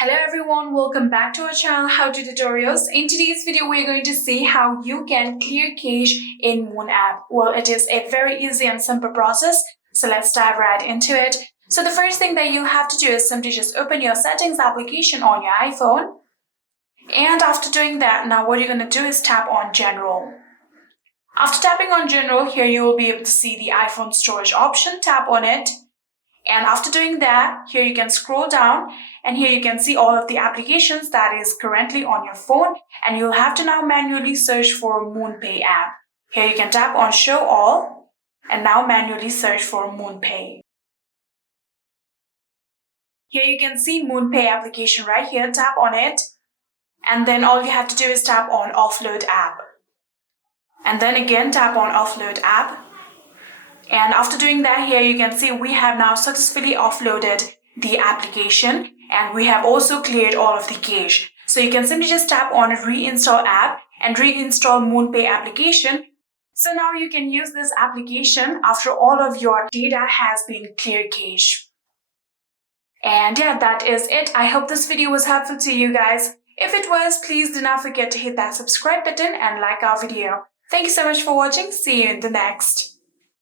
Hello everyone, welcome back to our channel How To Tutorials. In today's video, we're going to see how you can clear cache in Moon app. Well, it is a very easy and simple process, so let's dive right into it. So the first thing that you'll have to do is simply just open your settings application on your iPhone. And after doing that, now what you're going to do is tap on General. After tapping on General, here you will be able to see the iPhone storage option. Tap on it. And after doing that, here you can scroll down and here you can see all of the applications that is currently on your phone, and you'll have to now manually search for MoonPay app. Here you can tap on Show All and now manually search for MoonPay. Here you can see MoonPay application right here. Tap on it and then all you have to do is tap on Offload app. And then again tap on Offload app. And after doing that, here you can see we have now successfully offloaded the application and we have also cleared all of the cache. So you can simply just tap on Reinstall app and reinstall MoonPay application. So now you can use this application after all of your data has been cleared cache. And yeah, that is it. I hope this video was helpful to you guys. If it was, please do not forget to hit that subscribe button and like our video. Thank you so much for watching. See you in the next.